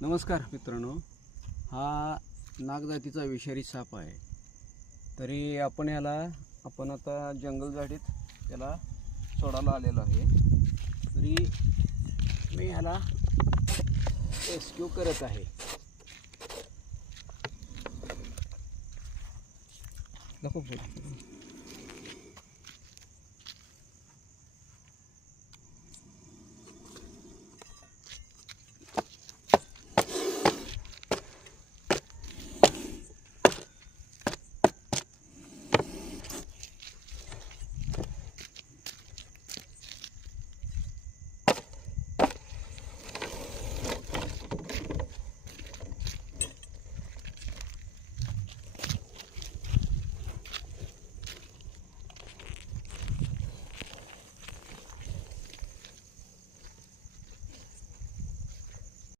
नमस्कार मित्रांनो, हा नागजातीचा विषारी साप आहे. तरी आपण आता जंगल झाडीत त्याला सोडायला आलेलो आहे. तरी मी ह्याला रेस्क्यू करत आहे. दाखव.